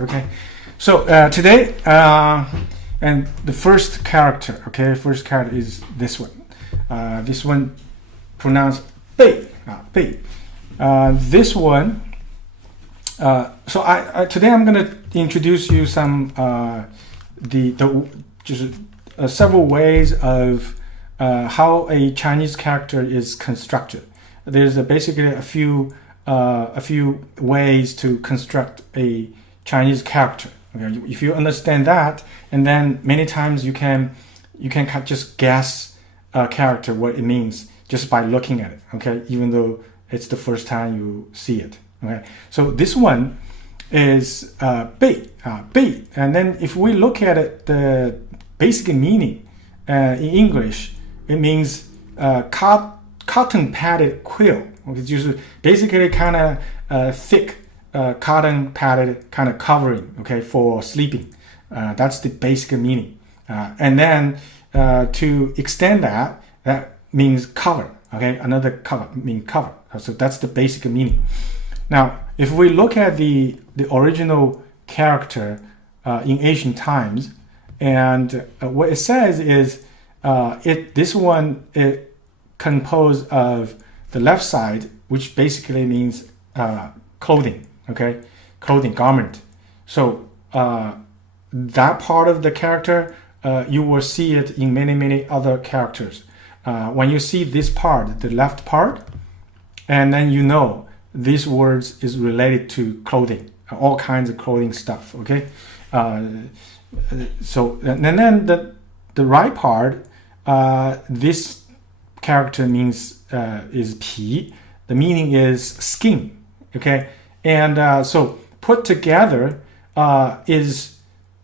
Okay, so today and the first character, first character is this one. This one pronounced 背 背. This one. So today I'm going to introduce you some several ways of how a Chinese character is constructed. There's basically a few ways to construct a Chinese character. Okay? If you understand that, and then many times you can just guess a character what it means just by looking at it. Okay, even though it's the first time you see it. Okay, so this one is 背 背, and then if we look at it, the basic meaning in English, it means cotton padded quill. 就是 basically kind of thick cotton padded kind of covering, okay, for sleeping. That's the basic meaning. And then to extend that means cover, okay, another cover means cover. So that's the basic meaning. Now, if we look at the original character in ancient times, and what it says is this one is composed of the left side, which basically means clothing, okay, clothing, garment. So that part of the character, you will see it in many other characters. When you see this part, the left part, and then you know this word is related to clothing, all kinds of clothing stuff, okay? So, and then the right part, this character means is 皮. The meaning is skin, okay? And so put together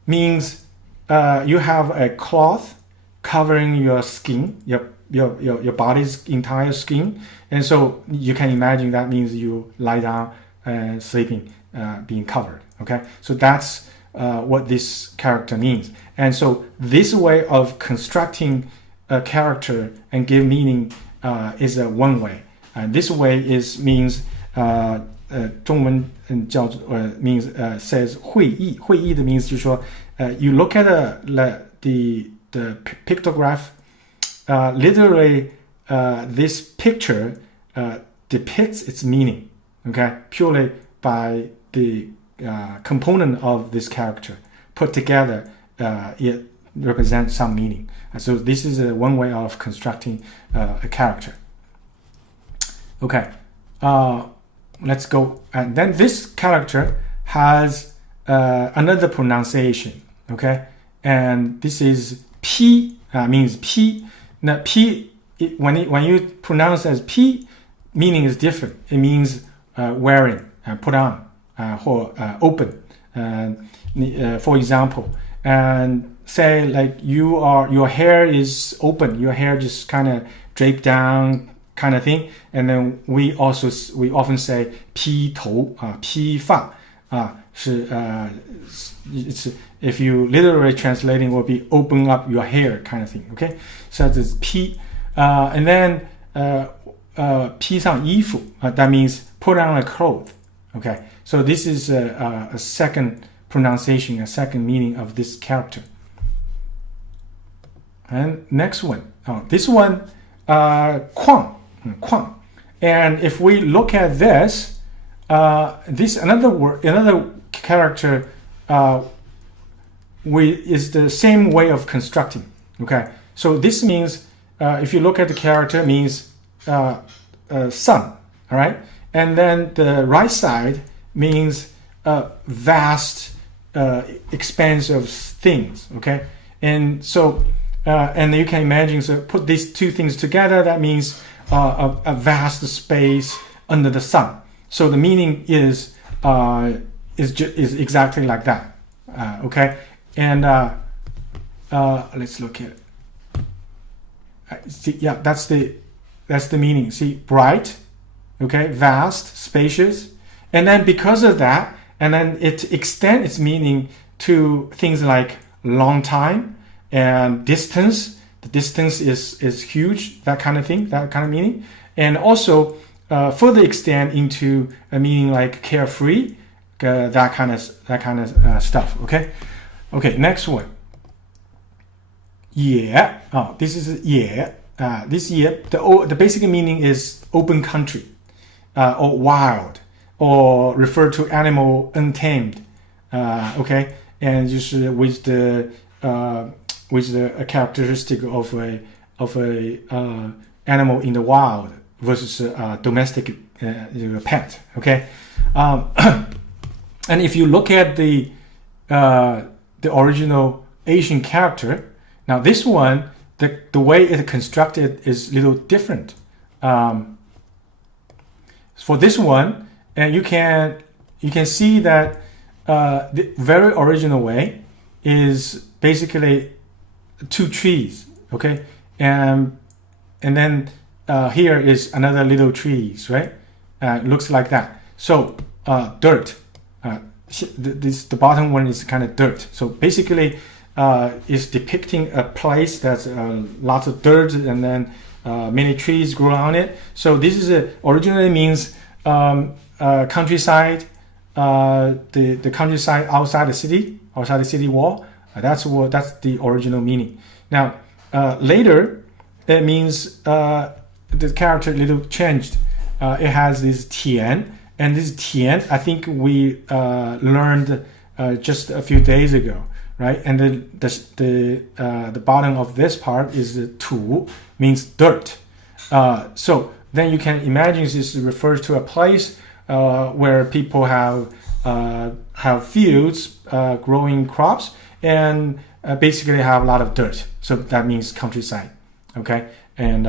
means you have a cloth covering your skin, your body's entire skin, and so you can imagine that means you lie down and sleeping, being covered. Okay, so that's what this character means. And so this way of constructing a character and give meaning is one way. This way means 中文叫做means says 会意的 means 就是说you look at the pictograph. Literally, this picture depicts its meaning, okay, purely by the component of this character. Put together, it represents some meaning. So this is one way of constructing a character. Okay, let's go. And then this character has another pronunciation, okay, and this is 披 means 披. Now, 披 when you pronounce as 披, meaning is different. It means wearing, put on, or open. For example, and say like your hair is open, your hair just kind of draped down, kind of thing. And then we often say 披头 披发 it's if you literally translating will be open up your hair kind of thing, okay? So this is 披 and then 披上衣服 that means put on a cloth, okay? So this is a second pronunciation, a second meaning of this character. And next one, this one 框 and if we look at this another character is the same way of constructing, okay? So this means if you look at the character means sun, all right? And then the right side means vast expanse of things, okay? And so and you can imagine, so put these two things together, that means a vast space under the sun. So the meaning is exactly like that, okay? And let's look at it. See, yeah, that's the meaning. See, bright, okay, vast, spacious, and then because of that, and then it extends its meaning to things like long time and distance. The distance is huge, that kind of thing, that kind of meaning, and also further extend into a meaning like carefree, that kind of stuff. Okay, next one. 野 this is 野 this 野 the basic meaning is open country or wild or refer to animal untamed. Okay, and just with the characteristic of a animal in the wild versus domestic pet. Okay, and if you look at the original Asian character, now this one, the way it's constructed is a little different. For this one, and you can see that the very original way is basically two trees. Okay, and then here is another little trees, right? Looks like that. So dirt. The bottom one is kind of dirt. So basically, is depicting a place that's lots of dirt and then many trees grow on it. So this is originally means countryside, the countryside outside the city wall. That's the original meaning. Now later it means the character a little changed. It has this tian, and this tian I think we learned just a few days ago, right? And the bottom of this part is the tu, means dirt. So then you can imagine this refers to a place where people have fields growing crops and basically have a lot of dirt. So that means countryside, okay, and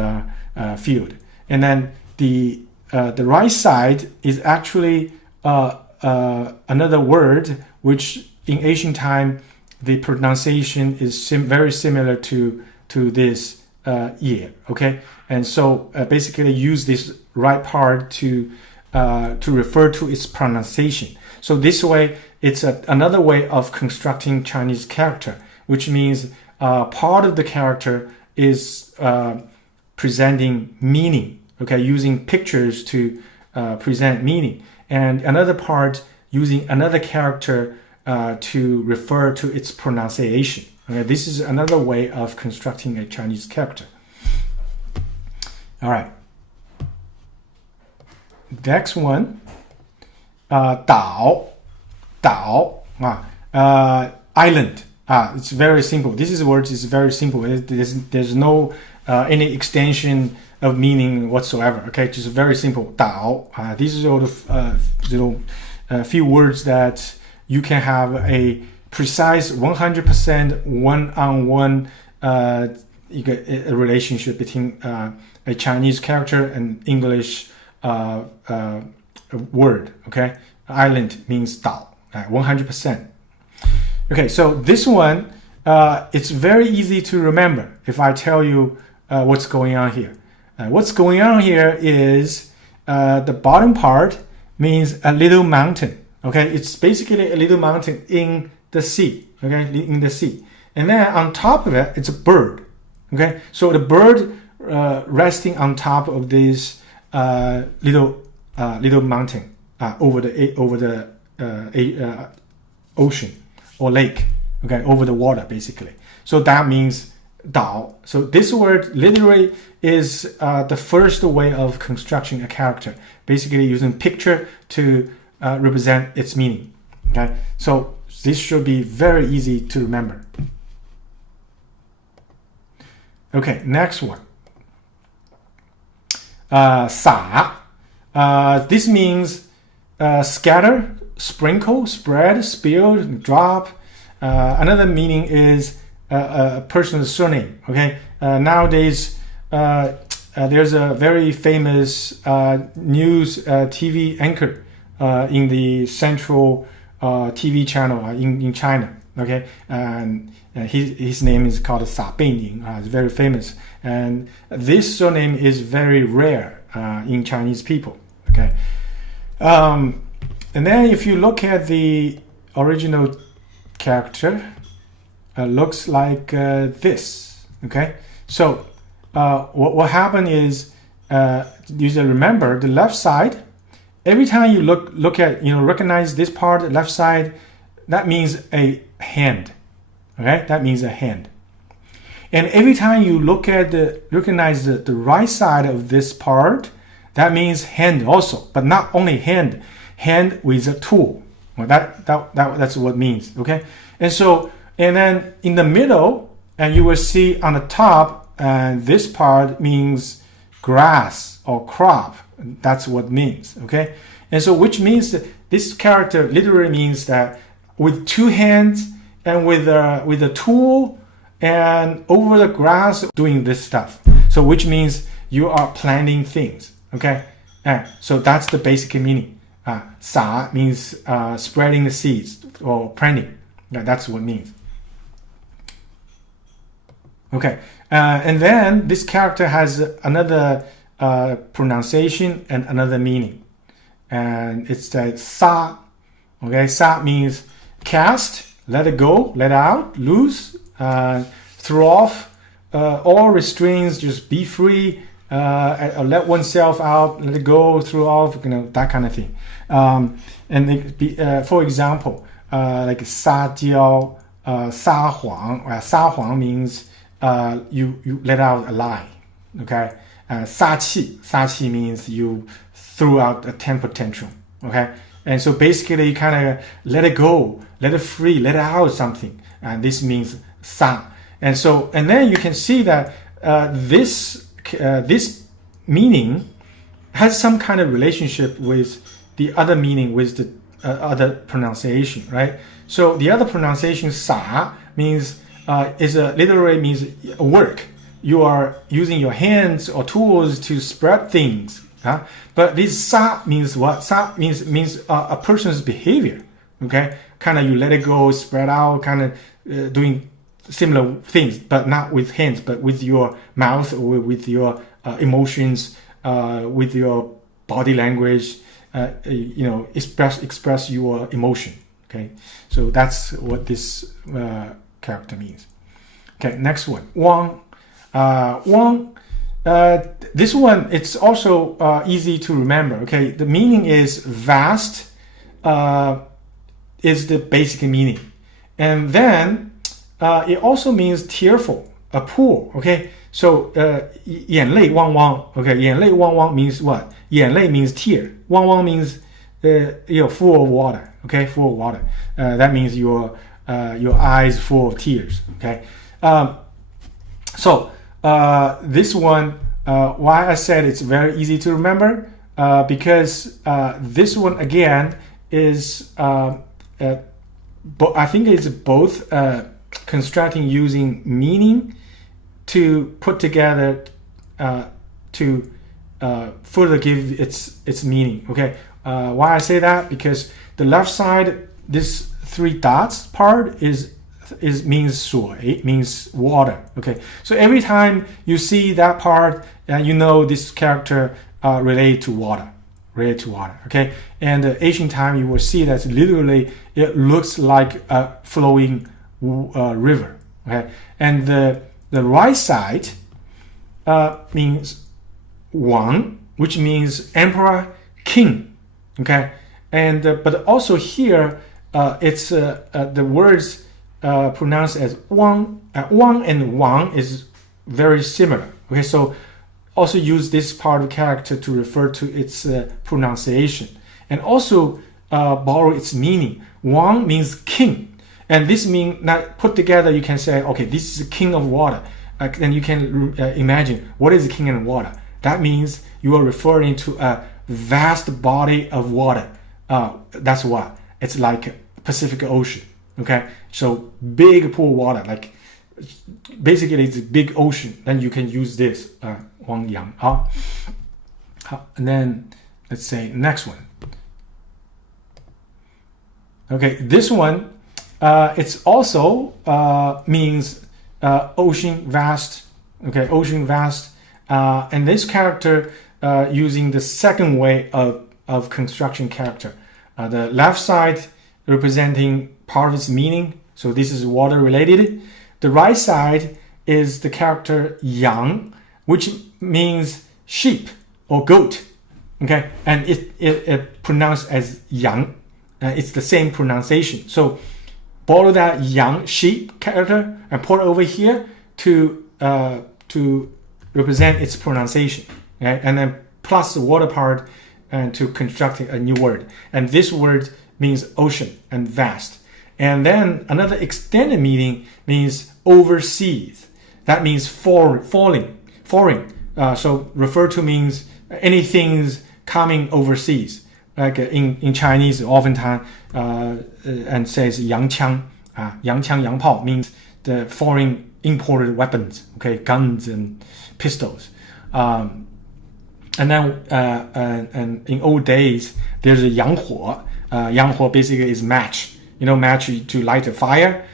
field. And then the right side is actually another word which in ancient time the pronunciation is very similar to this ye, okay, and so basically use this right part to refer to its pronunciation. So this way, it's another way of constructing Chinese character, which means part of the character is presenting meaning, okay, using pictures to present meaning, and another part using another character to refer to its pronunciation. Okay, this is another way of constructing a Chinese character. All right. Next one, 岛 island. It's very simple. This word is very simple. There's no any extension of meaning whatsoever. Okay, just very simple. 岛. These are all the few words that you can have a precise 100% one-on-one relationship between a Chinese character and English word. Okay, island means 岛, 100%. Okay, so this one, it's very easy to remember if I tell you what's going on here. What's going on here is the bottom part means a little mountain. Okay, it's basically a little mountain in the sea. Okay, in the sea, and then on top of it, it's a bird. Okay, so the bird resting on top of this little mountain over the ocean or lake. Okay, over the water basically. So that means 岛. So this word literally is the first way of constructing a character, basically using picture to represent its meaning. Okay, so this should be very easy to remember. Okay, next one. 撒. This means scatter, sprinkle, spread, spill, drop. Another meaning is a person's surname. Okay, nowadays there's a very famous news TV anchor in the central TV channel in China. Okay, and his name is called 撒贝宁. It's very famous, and this surname is very rare in Chinese people. Okay, and then if you look at the original character, looks like this. Okay, so what happened is you should remember the left side every time you look at, recognize this part, left side, that means a hand. Okay, that means a hand. And every time you recognize the right side of this part, that means hand also, but not only hand with a tool. Well, that's what it means. Okay, and then in the middle, and you will see on the top, this part means grass or crop. That's what it means. Okay, and so which means that this character literally means that with two hands and with a tool and over the grass doing this stuff. So which means you are planting things. Okay, and so that's the basic meaning. 撒 means spreading the seeds or planting. That's what it means. Okay, and then this character has another pronunciation and another meaning, and it's that 撒. Okay, 撒 means cast, let it go, let out, loose, throw off all restraints, just be free, let oneself out, let it go, throw off, that kind of thing. For example, like 撒娇, 撒谎, 撒谎 means you let out a lie. Okay, 撒气 means you threw out a temper tantrum. Okay, and so basically you kind of let it go, let it free, let out something, and this means 撒. And then you can see that this meaning has some kind of relationship with the other meaning, with the other pronunciation, right? So the other pronunciation 撒 means literally means work. You are using your hands or tools to spread things. But this 撒 means what? 撒 means a person's behavior. Okay, kind of you let it go, spread out, kind of doing similar things, but not with hands, but with your mouth or with your emotions, with your body language. Express your emotion. Okay, so that's what this character means. Okay, next one, 汪. 汪. This one, it's also easy to remember. Okay, the meaning is vast, is the basic meaning, and then it also means tearful, a pool. Okay, so 眼泪汪汪. Okay, 眼泪汪汪 means what? 眼泪 means tear. 汪汪 means full of water. Okay, full of water. That means your eyes full of tears. Okay, this one, why I said it's very easy to remember, because this one again is I think it's both constructing using meaning to put together to further give its meaning. Okay, why I say that? Because the left side, this three dots part is means 水, means water. Okay, so every time you see that part, this character related to water. Okay, and Asian time you will see that literally it looks like a flowing river. Okay, and the right side means 王, which means emperor, king. Okay, and but also here it's the words pronounced as 汪. 汪 and 王 is very similar. Okay, so also use this part of character to refer to its pronunciation, and also borrow its meaning. 王 means king, and this means that put together you can say, okay, this is the king of water. Then you can imagine what is the king of water. That means you are referring to a vast body of water. That's what it's like Pacific Ocean. Okay, so big pool of water, like basically it's a big ocean. Then you can use this 汪洋. And then let's say next one. Okay, this one it's also means ocean vast. Okay, ocean vast. And this character using the second way of construction character. The left side representing part of its meaning, so this is water related. The right side is the character 羊, which means sheep or goat. Okay, and it pronounced as yang. It's the same pronunciation. So borrow that yang sheep character and put it over here to represent its pronunciation. Okay? And then plus the water part and to construct a new word. And this word means ocean and vast. And then another extended meaning means overseas. That means foreign. So refer to means anything's coming overseas. Like in Chinese, oftentimes and says 洋枪, 洋枪洋炮 means the foreign imported weapons, okay, guns and pistols. And then and in old days, there's a 洋火. 洋火 basically is match. Match to light a fire.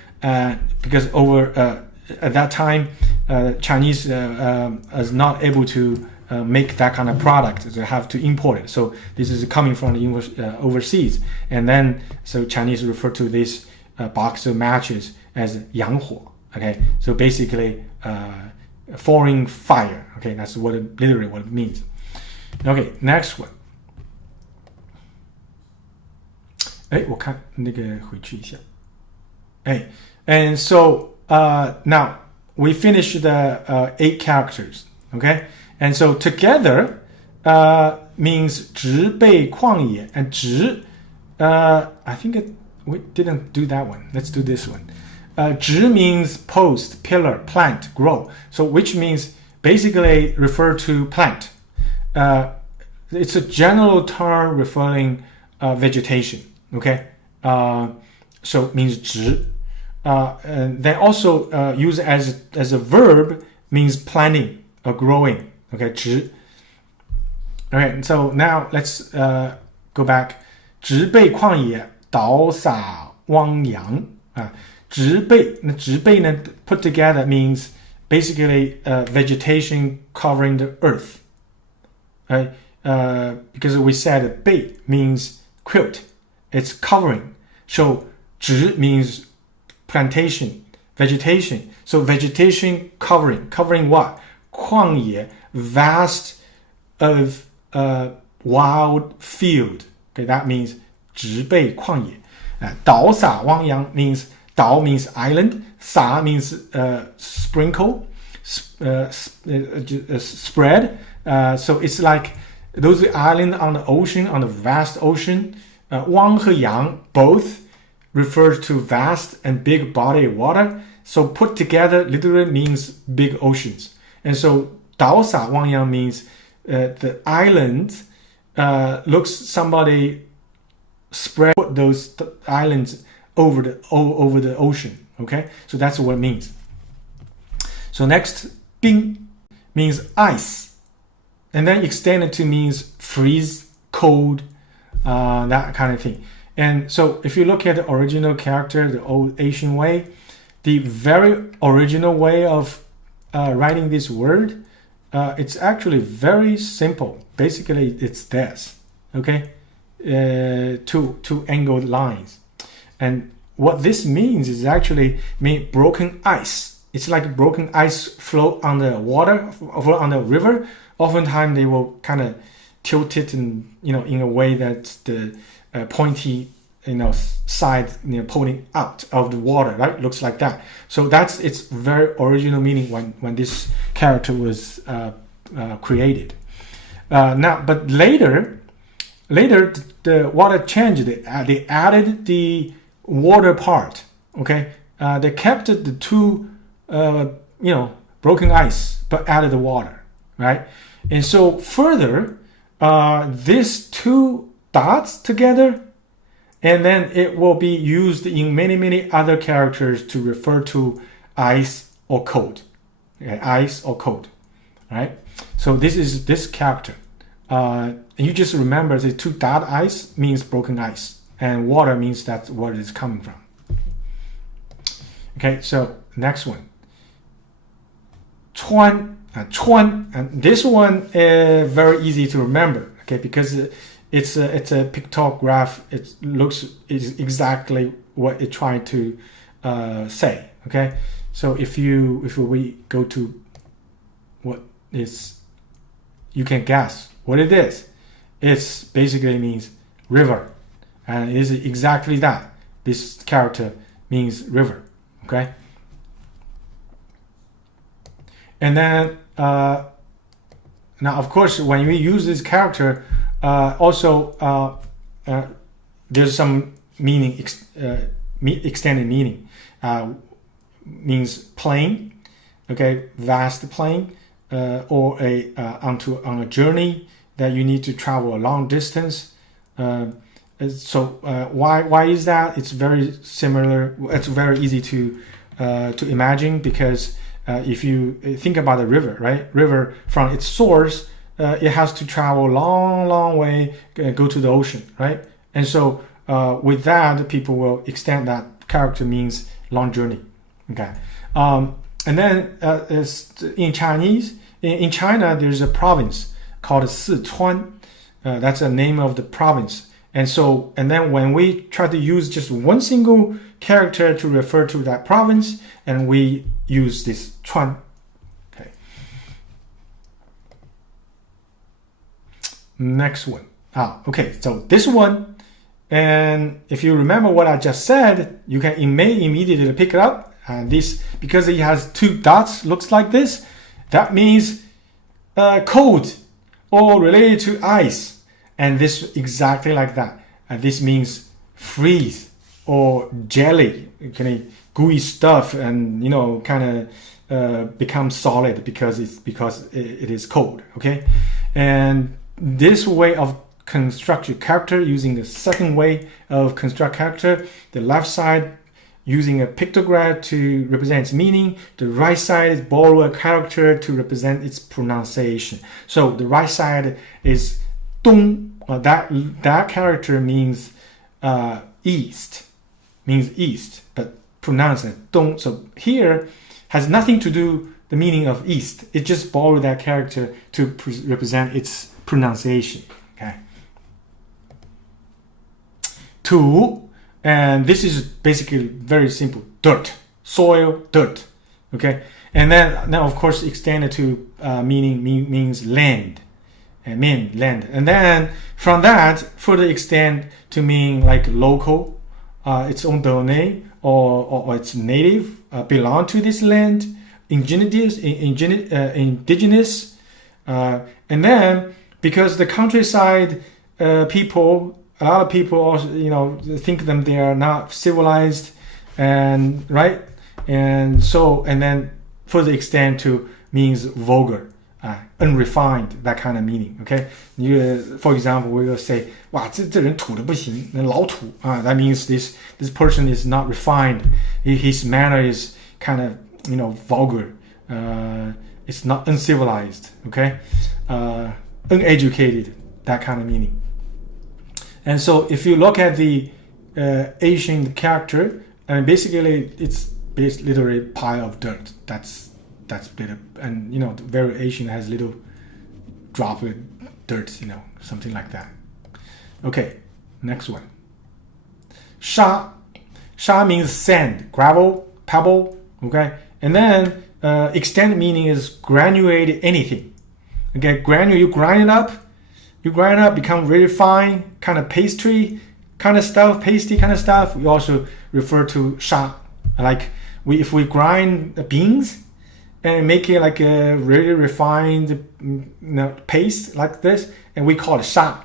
Because at that time, Chinese is not able to make that kind of product. They have to import it. So this is coming from the overseas. And then, so Chinese refer to this box of matches as 洋火. Okay, so basically foreign fire. Okay, that's literally what it means. Okay, next one. 我看那个回去一下。And so now we finished the 8 characters. Okay, and so together means 植被旷野 and 植 I think we didn't do that one. Let's do this one. 植 means post, pillar, plant, grow. So which means basically refer to plant. It's a general term referring vegetation. Okay, so it means 植. And then also use as a verb means planting or growing. Okay, 植. All right, so now let's go back. 植被旷野倒洒汪洋. 植被呢 put together means basically vegetation covering the earth. Right? Because we said 被 means quilt. It's covering. So 植 means plantation, vegetation. So vegetation covering what? 旷野, vast of wild field. Okay, that means 植被旷野. 倒洒汪洋 means 岛 means island, 洒 means sprinkle, spread. So it's like those islands on the ocean, on the vast ocean. 汪和洋 both refers to vast and big body of water. So put together literally means big oceans. And so 岛洒汪洋 means the island looks somebody spread those islands over the ocean. Okay, so that's what it means. So next, 冰 means ice, and then extended to means freeze, cold, that kind of thing. And so if you look at the original character, the old Asian way, the very original way of writing this word, it's actually very simple. Basically, it's this. Okay, two angled lines. And what this means is actually mean broken ice. It's like broken ice float on the water, on the river. Oftentimes they will kind of tilt it in a way that the pointy side pointing out of the water, right? Looks like that. So that's its very original meaning when this character was created. Now, but later the water changed. They added the water part. Okay, they kept the two broken ice, but added the water, right? And so further, these two dots together, and then it will be used in many other characters to refer to ice or cold. Okay, ice or cold, right? So this is this character. You just remember the two dot ice means broken ice, and water means that's where it's coming from. Okay, so next one. 川, 川, and this one is very easy to remember. Okay, because it's a pictograph. It looks is exactly what it's trying to say. Okay, so if we go to what is, you can guess what it is. It's basically means river, and it is exactly that. This character means river. Okay. And then now, of course, when we use this character, also there's some meaning, extended meaning. Means plain, okay, vast plain, or on a journey that you need to travel a long distance. So why is that? It's very similar. It's very easy to imagine, because if you think about the river, right? River from its source, it has to travel long way, go to the ocean, right? And so with that, people will extend that character means long journey. Okay. And then in Chinese, in China, there's a province called Sichuan. That's the name of the province. And then when we try to use just one single character to refer to that province, and we use this chuan. Okay. Next one. Okay. So this one, and if you remember what I just said, you may immediately pick it up. This, because it has two dots, looks like this. That means cold or related to ice. And this exactly like that. This means freeze or jelly, kind of gooey stuff, and kind of become solid because it is cold. Okay, and this way of construct your character using the second way of construct character, the left side using a pictogram to represent its meaning, the right side borrow a character to represent its pronunciation. So the right side is dong. That character means east, but pronounced as dong. So here has nothing to do the meaning of east. It just borrowed that character to represent its pronunciation. Okay. 2, and this is basically very simple: dirt, soil, dirt. Okay, and then now of course extended to means land. Land, and then from that further extend to mean like local, its own domain or its native, belong to this land, indigenous, and then because the countryside people, a lot of people also think them they are not civilized, and right, and then further extend to means vulgar. Unrefined, that kind of meaning. Okay, for example, we will say, 哇，这人土的不行，老土啊。That means this person is not refined. His manner is kind of vulgar. It's not uncivilized. Okay, uneducated. That kind of meaning. And so, if you look at the Asian character, basically it's literally a pile of dirt. That's little, and the variation has little droplet dirt, something like that. Okay, next one. Sha means sand, gravel, pebble. Okay, and then extended meaning is granulated anything. Okay, you grind it up, become really fine, kind of pastry kind of stuff, pasty kind of stuff. We also refer to sha, like if we grind beans and make it like a really refined paste like this, and we call it sha.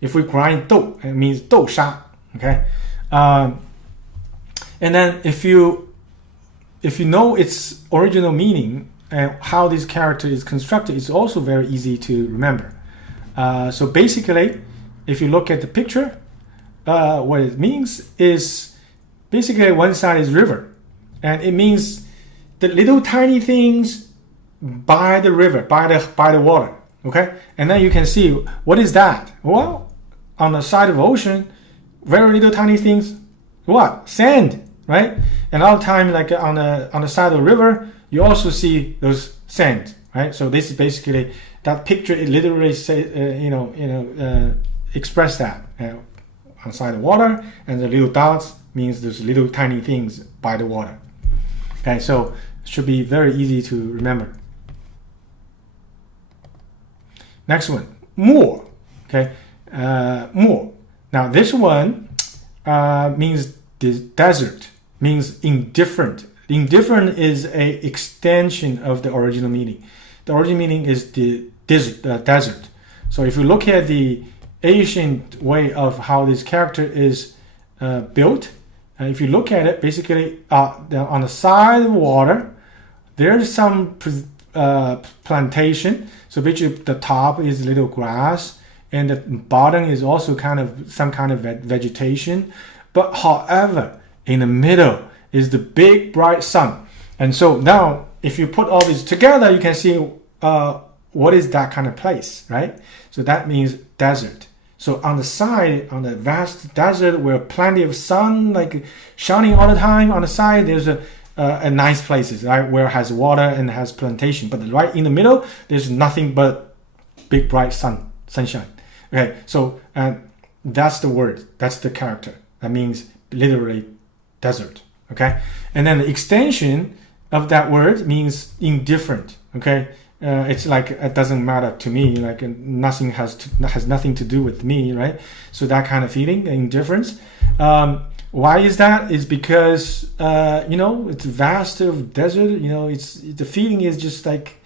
If we grind dou, it means dou sha. Okay, and then if you know its original meaning and how this character is constructed, it's also very easy to remember. So basically, if you look at the picture, what it means is basically one side is river, and it means the little tiny things by the river, by the water. Okay, and then you can see what is that? Well, on the side of the ocean, very little tiny things. What? Sand, right? And a lot of time, like on the side of the river, you also see those sand, right? So this is basically that picture. It literally say, express that on the side of water, and the little dots means those little tiny things by the water. Okay, so it should be very easy to remember. Next one, more. Okay, more. Now this one means desert, means indifferent. Indifferent is a extension of the original meaning. The original meaning is the desert. So if you look at the ancient way of how this character is built, if you look at it, basically on the side of water, there's some plantation. So basically the top is little grass, and the bottom is also some kind of vegetation. But however, in the middle is the big bright sun. And so now if you put all these together, you can see what is that kind of place, right? So that means desert. So on the side, on the vast desert where plenty of sun like shining all the time, on the side there's a nice places, right, where it has water and has plantation. But right in the middle, there's nothing but big bright sunshine. Okay, so that's the word, that's the character. That means literally desert. Okay, and then the extension of that word means indifferent. Okay, it's like it doesn't matter to me, like nothing has nothing to do with me, right? So that kind of feeling, indifference. Why is that? It's because it's vast of desert. It's the feeling is just like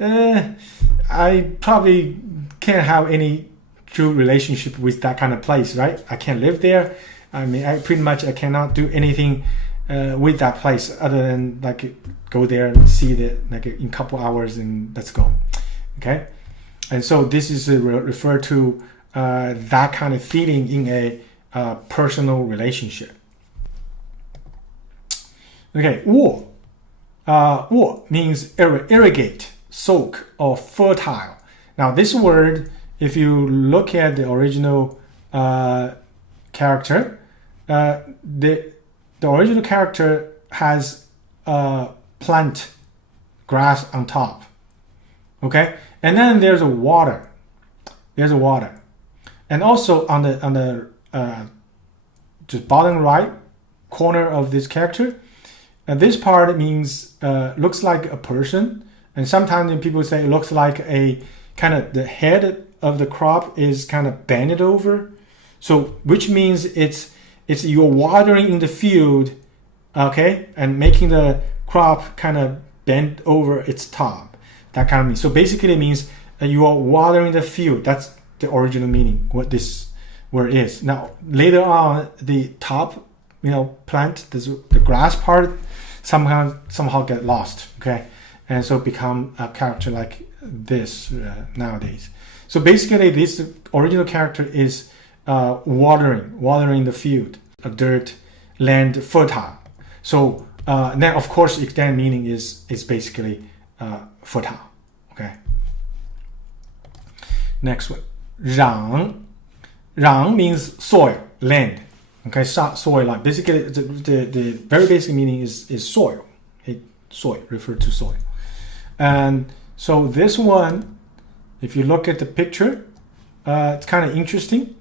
I probably can't have any true relationship with that kind of place, right? I can't live there. I mean, I cannot do anything with that place other than like go there and see it like in a couple hours and let's go. Okay, and so this is refer to that kind of feeling in a personal relationship. Okay, 沃 means irrigate, soak, or fertile. Now this word, if you look at the original character, the original character has plant grass on top. Okay, and then there's a water. And also on the just bottom right corner of this character, and this part means looks like a person, and sometimes people say it looks like a kind of the head of the crop is kind of bent over, so which means it's you're watering in the field, okay, and making the crop kind of bend over its top. That kind of means. So basically it means you are watering the field. That's the original meaning, what this word is. Now later on, the top plant, the grass part somehow get lost, okay, and so become a character like this nowadays. So basically this original character is watering the field, a dirt, land, fertile. So then of course extended meaning is basically fertile. Okay. Next one, 壤 means soil, land. Okay, soil line. Basically the very basic meaning is soil. Okay? Soil, refer to soil. And so this one, if you look at the picture, it's kind of interesting.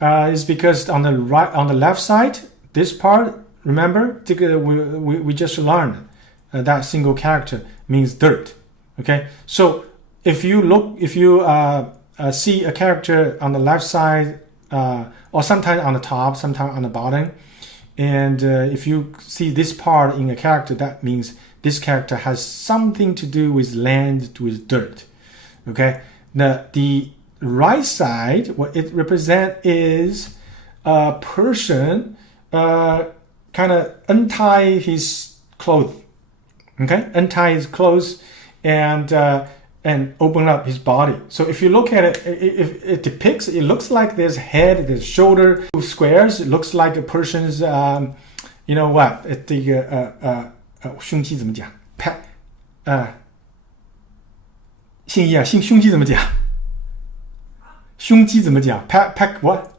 Is because on the left side, this part, remember, we just learned that single character means dirt. Okay, so if you see a character on the left side, or sometimes on the top, sometimes on the bottom, and if you see this part in a character, that means this character has something to do with land, with dirt. Okay, now the right side, what it represents is a person kind of untie his clothes. Okay, untie his clothes and open up his body. So if you look at it, it depicts, it looks like there's head, there's shoulder, squares. It looks like a person's, you know what? 这个胸肌怎么讲？信义啊，胸肌怎么讲？胸肌怎么讲？ Pack what?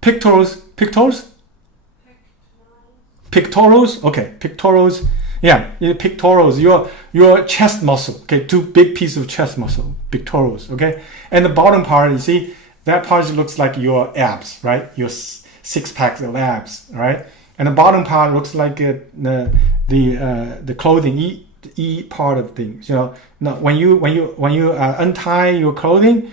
Pectorals. Okay, pectorals. Yeah, pectorals. Your chest muscle. Okay, two big pieces of chest muscle. Pectorals. Okay, and the bottom part, you see, that part looks like your abs, right? Your 6 packs of abs, right? And the bottom part looks like the clothing, E part of things. You know, now when you untie your clothing,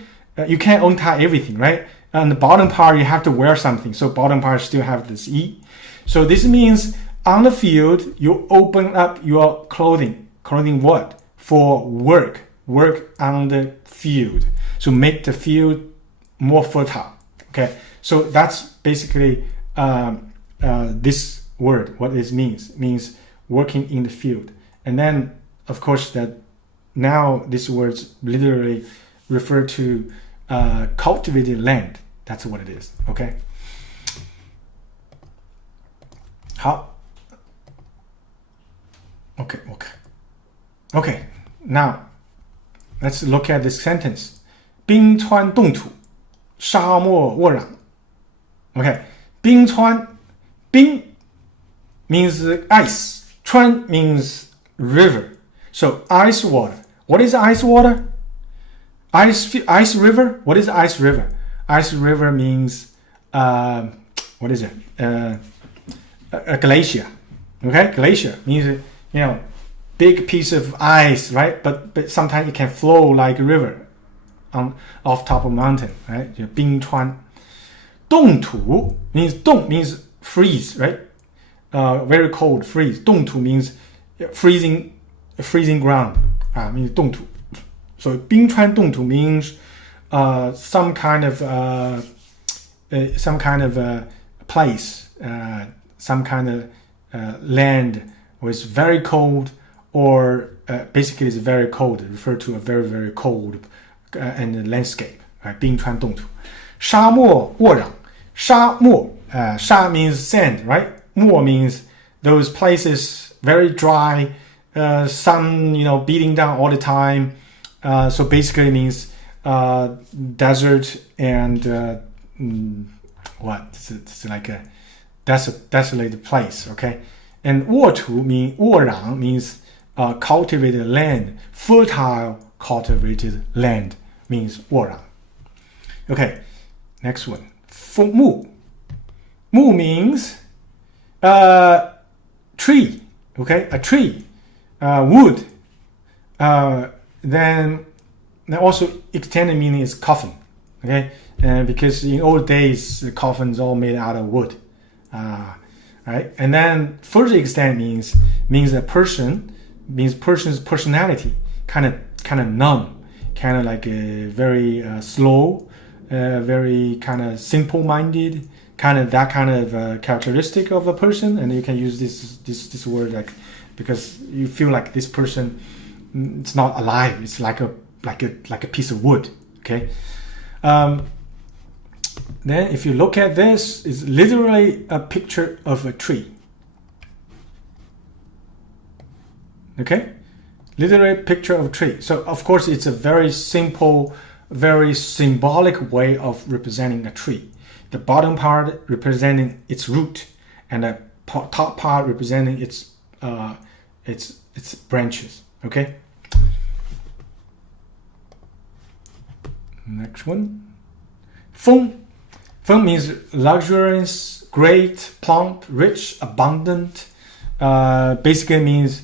you can't untie everything, right? On the bottom part, you have to wear something. So bottom part still have this E. So this means on the field, you open up your clothing. Clothing what? For work. Work on the field. So make the field more fertile. Okay. So that's basically this word. What it means working in the field. And then, of course, that now these words literally refer to cultivated land. That's what it is. Okay. 好 Okay. Now let's look at this sentence. 冰川冻土，沙漠沃壤。Okay. 冰川，冰 means ice. 川 means river. So ice water. What is ice water? Ice river? What is ice river? Ice river means what is it? A glacier. Okay, glacier means big piece of ice, right? But sometimes it can flow like a river off top of a mountain, right? 冰川。冻土 means 冻 means freeze, right? Very cold, freeze. 冻土 means freezing ground. Means 冻土. So 冰川冻土 means some kind of place, some kind of land was very cold, or basically it's very cold. Refer to a very very cold and landscape. Right? 冰川冻土。沙漠沃壤。沙漠沙 means sand, right? 漠 means those places very dry, sun beating down all the time. So basically it means desert and it's like a desolate place, okay? And 沃土沃壤 means cultivated land. Fertile cultivated land means 沃壤. Okay, next one. 木 means tree, okay? A tree, wood. Then also extended meaning is coffin, okay? Because in old days the coffins all made out of wood, right? And then further extent means a person, means person's personality, kind of numb, kind of like a very slow, very kind of simple-minded, kind of that kind of characteristic of a person. And you can use this word like because you feel like this person, it's not alive. It's like a piece of wood. Okay. Then if you look at this, it's literally a picture of a tree. Okay, literally a picture of a tree. So of course it's a very simple, very symbolic way of representing a tree. The bottom part representing its root, and the top part representing its branches. Okay. Next one. 丰 means luxurious, great, plump, rich, abundant. Basically means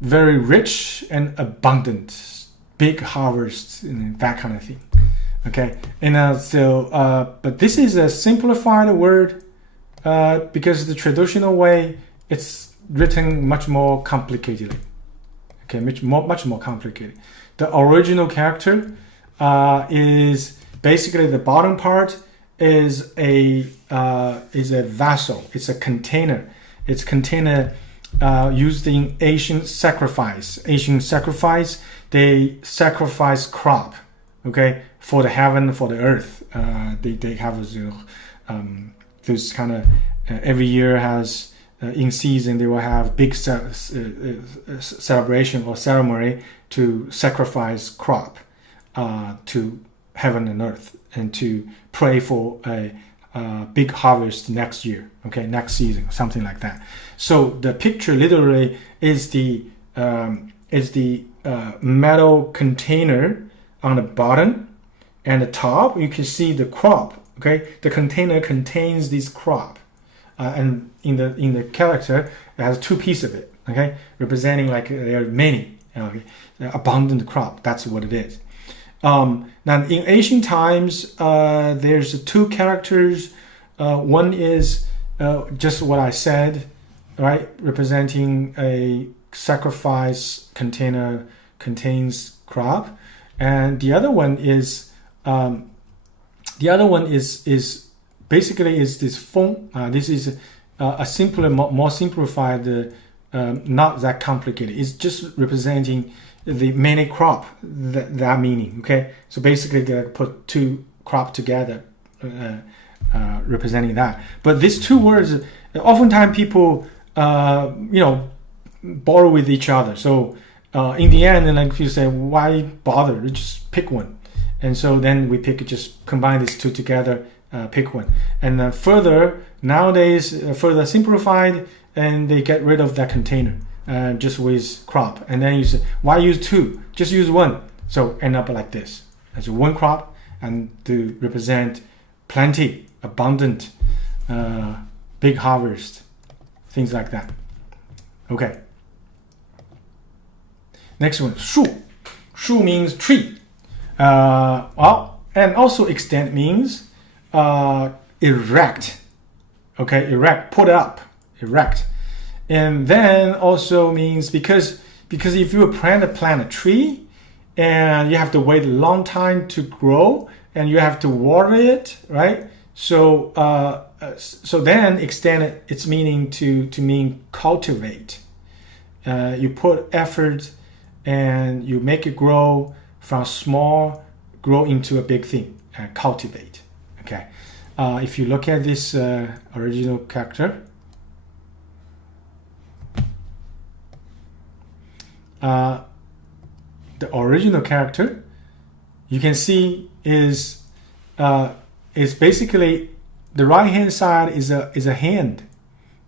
very rich and abundant, big harvest, that kind of thing. Okay, and but this is a simplified word because the traditional way it's written much more complicatedly. Okay, much more complicated. The original character is basically the bottom part is a vessel. It's a container. It's container used in Asian sacrifice. They sacrifice crop, okay, for the heaven, for the earth. They have those kind of every year has in season they will have big celebration or ceremony to sacrifice crop to heaven and earth, and to pray for a big harvest next year, okay, next season, something like that. So the picture literally is the metal container on the bottom, and the top you can see the crop. Okay, the container contains this crop, and in the character it has two pieces of it. Okay, representing like there are many abundant crop. That's what it is. Now in ancient times, there's two characters. One is just what I said, right? Representing a sacrifice contains crop, and the other one is basically is this feng. This is a simpler, more simplified, not that complicated. It's just representing the many crop, that meaning. Okay, so basically they put two crop together, representing that. But these two words, oftentimes people borrow with each other. So in the end, like if you say, why bother? You just pick one. And so then we just combine these two together, pick one. And further, nowadays, further simplified, and they get rid of that container just with crop. And then you say, why use two? Just use one. So end up like this. That's one crop, and to represent plenty, abundant, big harvest, things like that. Okay. Next one, 树. 树 means tree. And also extend means erect. Okay, erect, put up, erect. And then also means because if you plant a tree and you have to wait a long time to grow and you have to water it, right? So then extend its meaning to mean cultivate. You put effort and you make it grow from small, grow into a big thing, cultivate. Okay. If you look at this original character, the original character, you can see is basically the right hand side is a hand,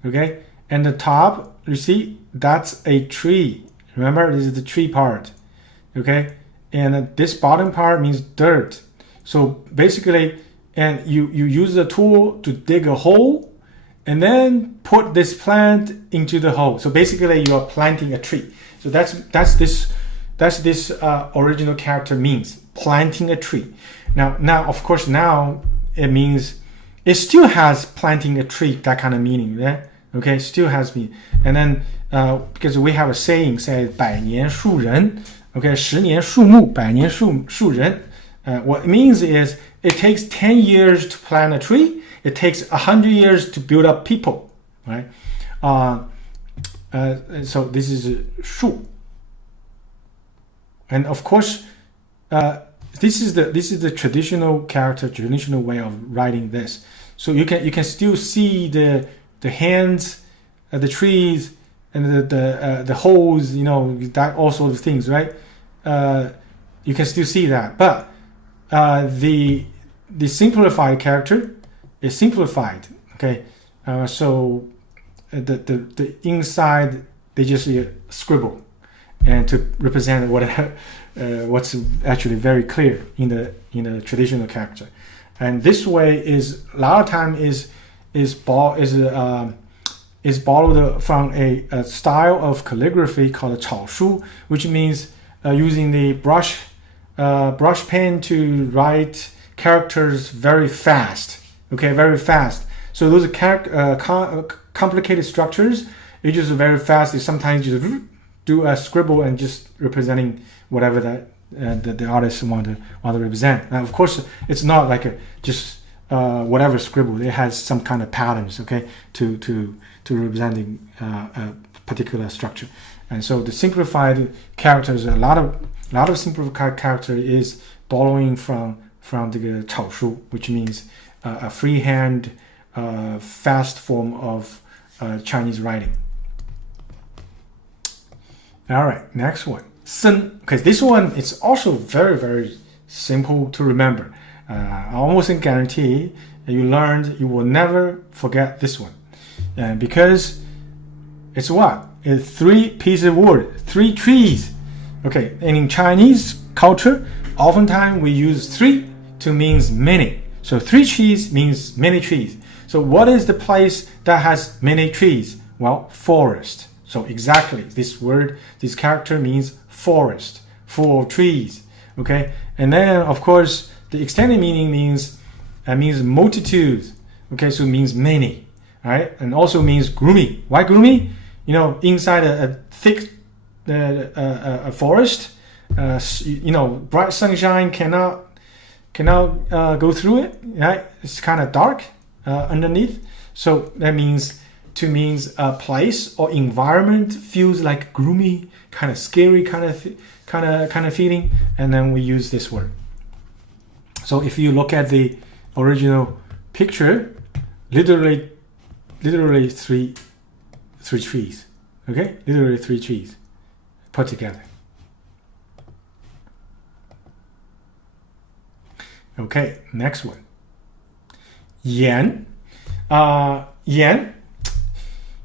okay, and the top, you see, that's a tree. Remember, this is the tree part, okay, and this bottom part means dirt. So basically, and you use the tool to dig a hole and then put this plant into the hole. So basically you are planting a tree. So that's this original character means, planting a tree. Now of course now it means it still has planting a tree, that kind of meaning, yeah? Okay, still has meaning. And then because we have a saying, say 百年树人, okay, 十年树木，百年树人. What it means is it takes 10 years to plant a tree. It takes 100 years to build up people, right? So this is 树. And of course, this is the traditional character, traditional way of writing this. So you can still see the hands, the trees, and the holes, that all sorts of things, right? You can still see that, but the simplified character is simplified. Okay, so the inside they just scribble and to represent what's actually very clear in the traditional character. And this way is a lot of time is borrowed from a style of calligraphy called 草书, which means using the brush pen to write characters very fast. Okay, very fast. So those complicated structures, it's just very fast. You sometimes just do a scribble and just representing whatever that the artist want to represent. Now, of course, it's not like just whatever scribble. It has some kind of patterns, okay, to representing a particular structure. And so the simplified characters, a lot of simplified character is borrowing from the 草书, which means a freehand, fast form of Chinese writing. All right, next one. 生. Okay, this one is also very, very simple to remember. I almost guarantee you will never forget this one. Because it's what? It's three pieces of wood, three trees. Okay, and in Chinese culture, oftentimes we use three to means many. So three trees means many trees. So what is the place that has many trees? Well, forest. So exactly, this character means forest, full of trees. Okay, And then, of course, the extended meaning means multitudes. Okay, so it means many, right? And also means gloomy. Why gloomy? Inside a thick forest, bright sunshine cannot go through it, right? It's kind of dark underneath. So that means a place or environment feels like gloomy, kind of scary, kind of feeling, and then we use this word. So if you look at the original picture, literally three trees. Okay, literally 3 trees put together. Okay, next one. Yan. Yan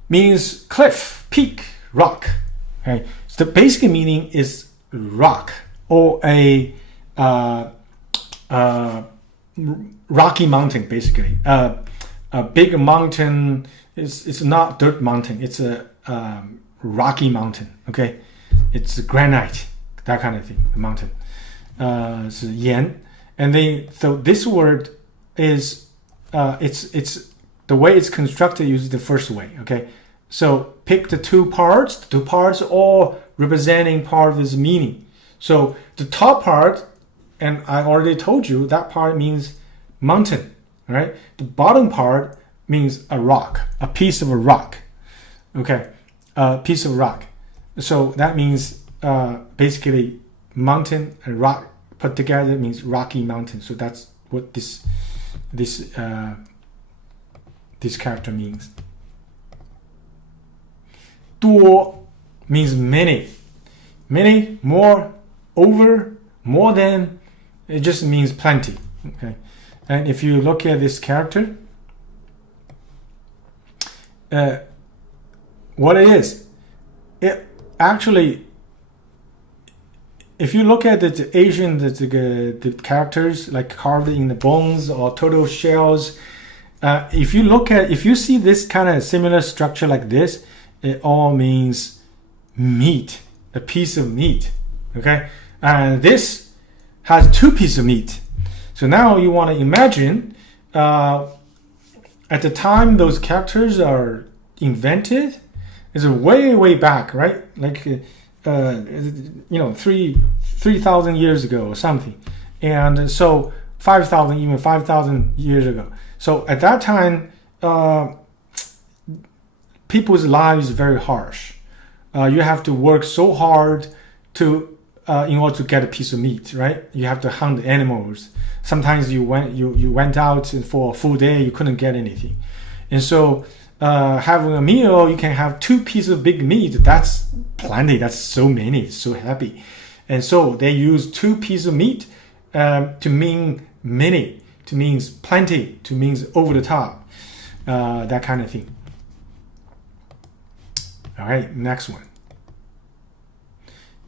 means cliff, peak, rock. Okay, so the basic meaning is rock or a rocky mountain, basically. A big mountain. It's not dirt mountain. It's a rocky mountain. Okay, it's granite, that kind of thing. The mountain. So yan, and then so this word is it's the way it's constructed uses the first way. Okay, so pick the two parts. The two parts all representing part of this meaning. So the top part, and I already told you that part means mountain. Right, the bottom part means a rock, a piece of a rock. Okay, a piece of rock. So that means basically mountain and rock put together means rocky mountain. So that's what this character means. 多 means many, more, over, more than. It just means plenty. Okay, and if you look at this character, what it is, it actually, if you look at the Asian the characters like carved in the bones or turtle shells, if you see this kind of similar structure like this, it all means meat, a piece of meat. Okay, and this has 2 pieces of meat. So now you want to imagine at the time those characters are invented, is way back, right? Like 3,000 years ago or something, and so 5,000 years ago. So at that time, people's lives very harsh. You have to work so hard in order to get a piece of meat, right? You have to hunt animals. Sometimes you went out for a full day, you couldn't get anything, and so having a meal, you can have 2 pieces of big meat. That's plenty. That's so many. It's so happy, and so they use 2 pieces of meat to mean many, to means plenty, to means over the top, that kind of thing. All right, next one.